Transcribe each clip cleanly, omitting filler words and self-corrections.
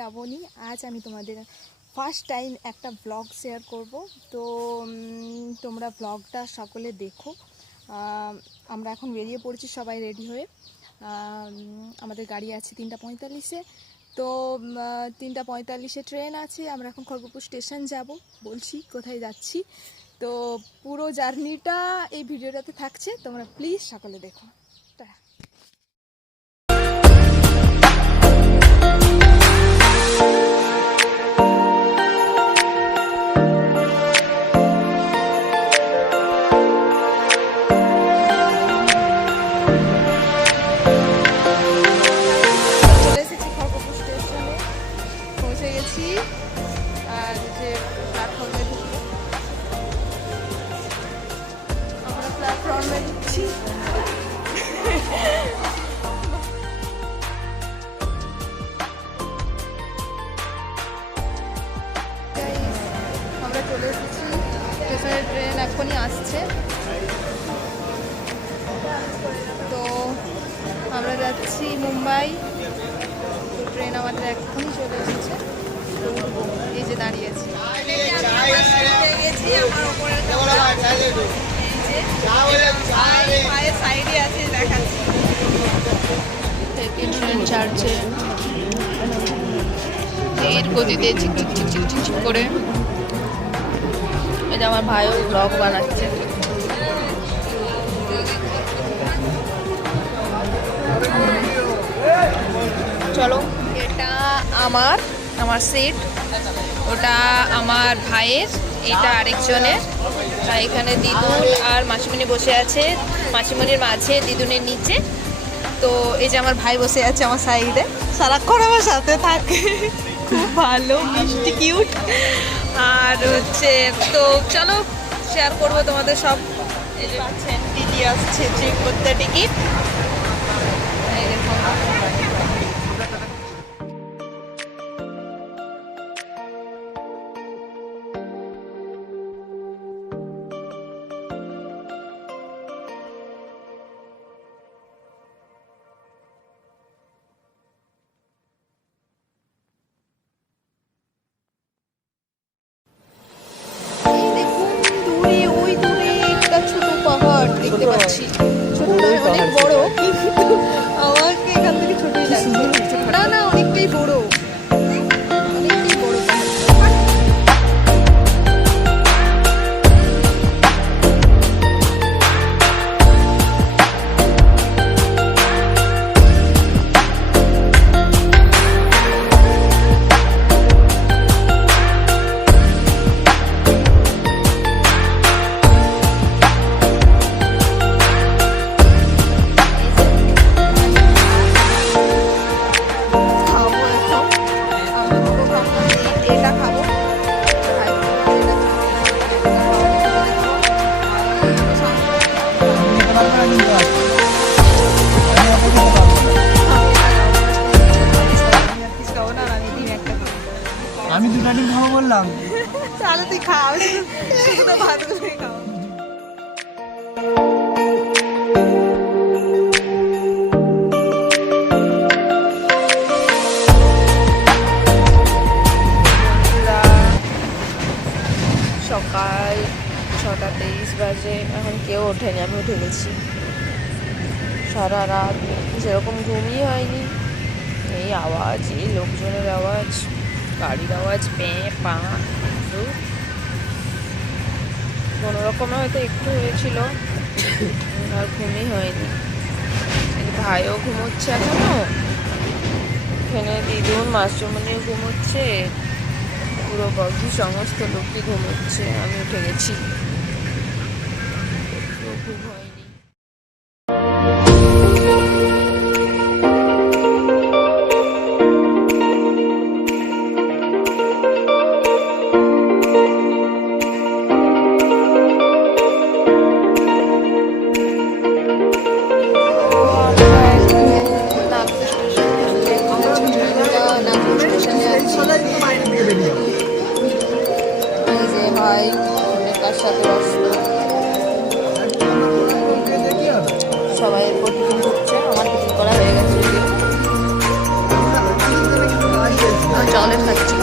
লাবণী। আজ আমি তোমাদের ফার্স্ট টাইম একটা ব্লগ শেয়ার করব। তো তোমরা ব্লগটা সকলে দেখো। আমরা এখন বেরিয়ে পড়েছি সবাই রেডি হয়ে। আমাদের গাড়ি আছে 3:45-এ। তো 3:45-এ ট্রেন আছে। আমরা এখন খড়গপুর স্টেশন যাব। বলছি কোথায় যাচ্ছি। তো পুরো জার্নিটা এই ভিডিওটাতে থাকছে, তোমরা প্লিজ সকলে দেখো। আর যে প্ল্যাটফর্মে ঢুকবো, আমরা প্ল্যাটফর্মে ঢুকছি। আমরা চলে এসেছি স্টেশনে, ট্রেন এখনই আসছে। তো আমরা যাচ্ছি মুম্বাই। তো ট্রেন আমাদের এখনই চলে এসেছে। এই যে দাঁড়িয়েছি, ট্রেন ছাড়ছে এর গতিতে ঝিকঝিক ঝিকঝিক ঝিকঝিক করে। এটা আমার ভাইও ব্লগ বানাচ্ছে। চলো, এটা আমার সিট, ওটা আমার ভাইয়ের, এটা আরেকজনের। আর এখানে দিদুন আর মাসিমণি বসে আছে, মাসিমণির মাঝে, দিদুনের নিচে। তো এই যে আমার ভাই বসে আছে আমার সাইডে, সারাক্ষণ আমার সাথে থাকে, খুব ভালো, মিষ্টি, কিউট। আর হচ্ছে তো চলো শেয়ার করবো তোমাদের সব। এই যে পাচ্ছেন দিদি আসছে চেক করতে টিকিট। দেখতে পাচ্ছি ছোট নয়, অনেক বড়, কিন্তু আমাকে এখান থেকে ছোটই লাগছে। না না, অনেকটাই বড়, অনেকটাই বড়। আমি দুটা ডিম খাবো বললাম, তাহলে তুই খাও, শুধু তো ভাত করে খাও। সকাল 6:23 বাজে, এখন কেউ ওঠেনি, আমি উঠে গেছি। সারা রাত সেরকম ঘুমই হয়নি। এই আওয়াজ, এই লোকজনের আওয়াজ, গাড়ির আওয়াজ, পা কোনো রকমে হয়তো একটু হয়েছিল, আর ঘুমই হয়নি। ভাইও ঘুমোচ্ছে এখনো, এখানে দিদুন মাসুমনিও ঘুমোচ্ছে, পুরো বাকি সমস্ত লোকই ঘুমোচ্ছে। আমি উঠে গেছি, ঘুম হয়নি। ভাই তার সাথে সবাই এরপর টিফিন করছে। আমার টিফিন করা হয়ে গেছে। চকলেট খাচ্ছি।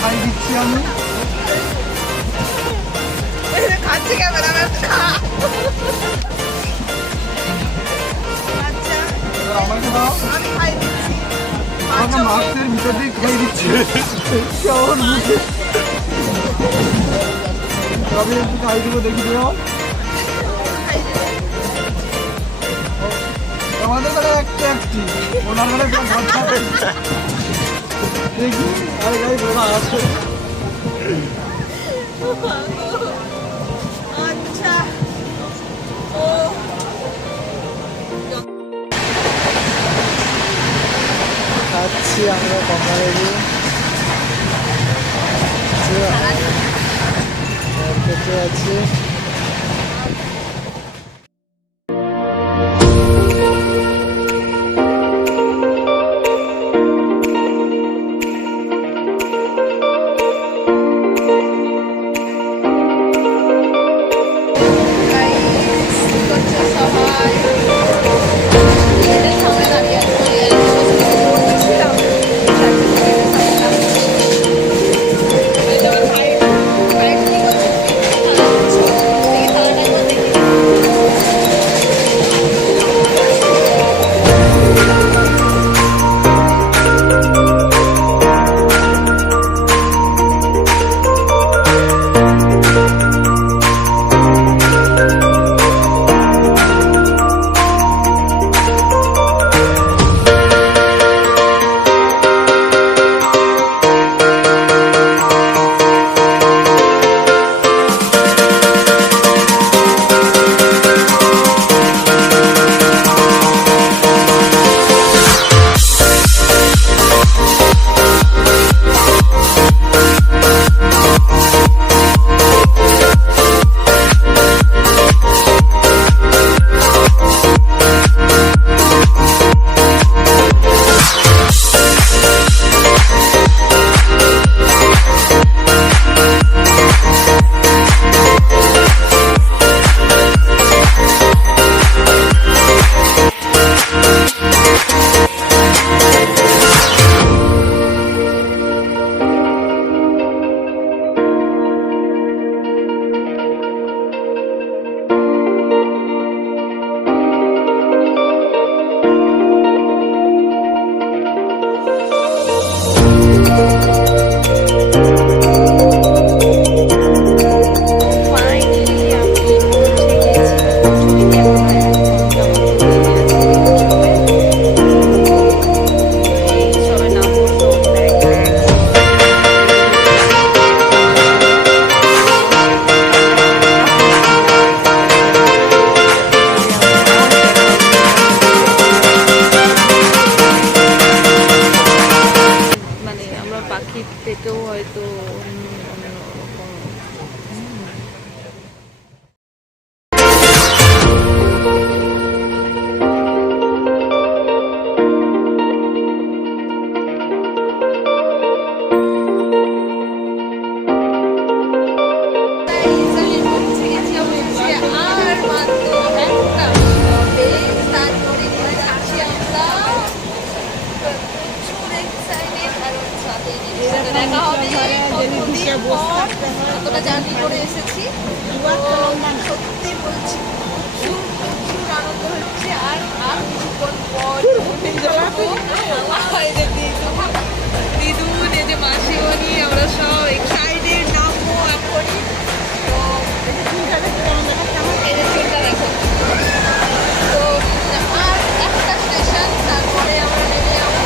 খাই দিচ্ছি আমি। খাচ্ছি ক্যামেরাম্যান। আমাকে দাও, আমি খাই দিচ্ছি। আমাকে মাছের ভিতর দিয়ে খাই দিচ্ছি। কেমন মুখে আমি একটু খাই দিব, দেখি দিও। আমাদের বেলা একটা একটি, ওনার বেলা দেখি। আরে গাই বলা আছে। আচ্ছা ও খাচ্ছি আমরা কমলা লেবু আছে। আমরা জার্নি করে এসেছি। সত্যি বলছি প্রচুর আনন্দ হচ্ছে। আর আর কিছুক্ষণ পর দিদুন, এই যে মাসিমণি, আমরা সব এক্সাইটেড নামবো এখনই। তো এদের চুলটা দেখো। তো আর একটা স্টেশন, তারপরে আমরা নেমে যাবো।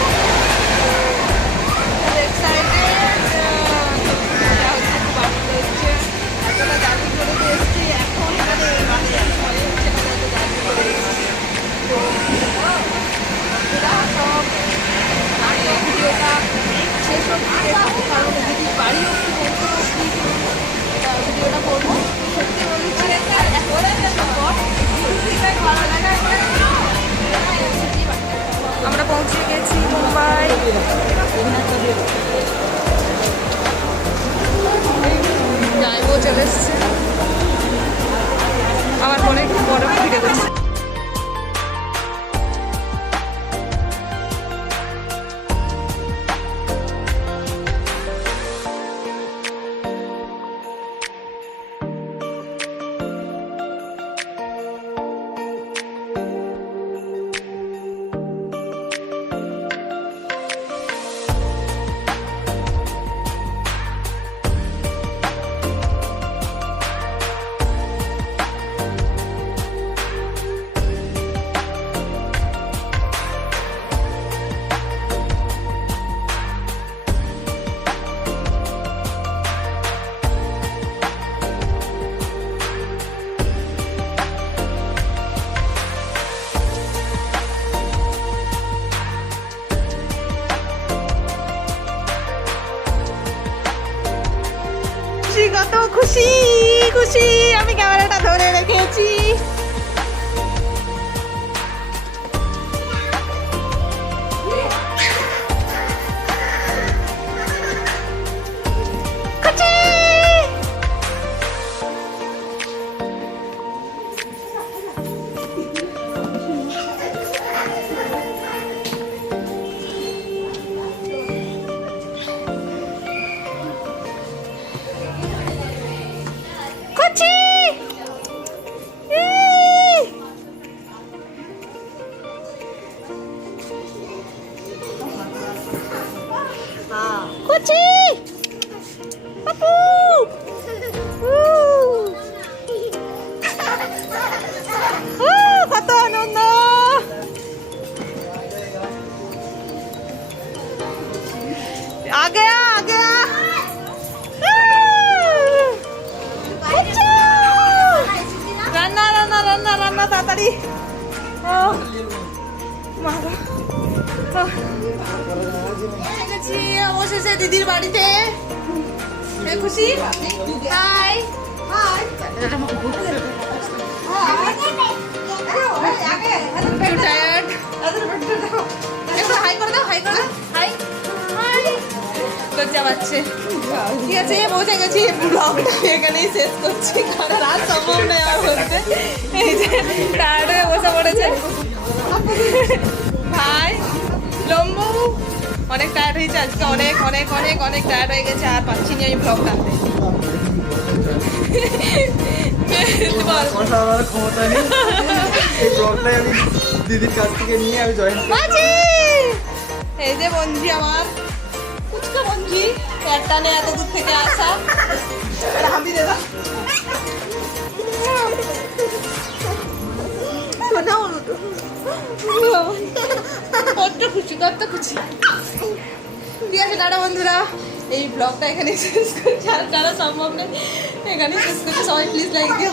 খুব এক্সাইটেড, খুব আনন্দ হচ্ছে। এতটা জার্নি করে তো এসেছি, এখন মানে মনে হচ্ছে না এত জার্নি করে এসেছি। তো বন্ধুরা সব আগে ভিডিওটা শেষ অবধি দেখবো, কারণ দিদির বাড়ি অবধি পৌঁছে অবধি ভিডিওটা করবো। সত্যি বলছি আমরা পৌঁছে গেছি মুম্বাই। যাইবো চলে এসছে, আবার পরে ভিডিও করছি। কত খুশি খুশি, আমি ক্যামেরাটা ধরে রেখেছি। কুচি পাপু, কত আনন্দ। আগে আগে রান্না রান্না রান্না রান্না তাড়াতাড়ি। অবশেষে দিদির বাড়িতে, খুশি। হাই হাই, হাই করে দাও, হাই করে দাও, হাই হাই। লজ্জা পাচ্ছে। ঠিক আছে, পৌঁছে গেছি। ব্লগটা এখানেই শেষ করছি, কারণ আর সম্ভব নয় আমার বলতে। এই যে টায়ার্ড হয়ে বসে পড়েছে ভাই লম্বু, অনেক টায়ার্ড হয়েছে আজকে, অনেক অনেক অনেক অনেক টায়ার্ড হয়ে গেছে। আর পাচ্ছি না আমি ব্লগ টানতে। ক্ষমতা নেই, এই ব্লগটাই আমি দিদির কাছ থেকে নিয়ে আমি জয়েন করছি। এই যে বঞ্জি, আমার কুচকা বঞ্জি, টানে এত দূর থেকে আসা। হামি দাদা কত খুশি, কত খুশি। ঠিক আছে টাটা বন্ধুরা, এই ব্লগটা এখানে শেষ করছি। আর টাটা সম্ভব নেই, এখানে শেষ করছি। সবাই প্লিজ লাইক দিও।